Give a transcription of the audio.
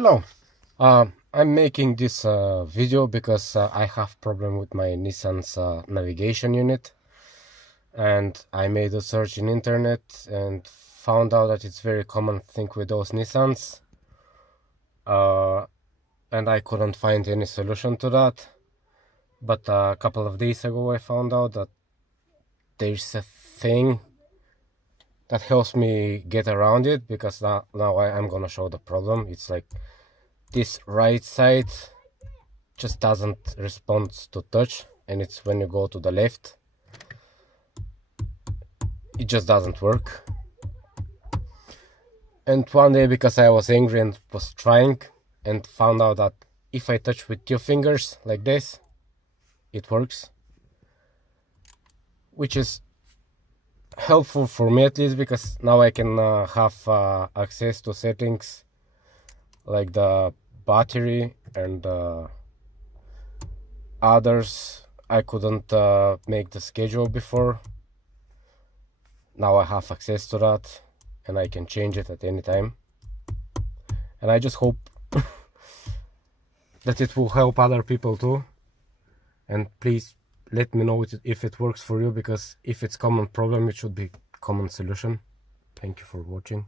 Hello. I'm making this video because I have problem with my Nissan's navigation unit, and I made a search in internet and found out that it's very common thing with those Nissans, and I couldn't find any solution to that. But a couple of days ago I found out that there's a thing that helps me get around it, because now I'm gonna show the problem. It's like this right side just doesn't respond to touch, and it's when you go to the left it just doesn't work. And one day, because I was angry and was trying, and found out that if I touch with 2 fingers like this, it works, which is helpful for me, at least, because now I can have access to settings like the battery and others I couldn't make the schedule before. Now I have access to that, and I can change it at any time. And I just hope that it will help other people too. And please let me know if it works for you, because if it's common problem, it should be common solution. Thank you for watching.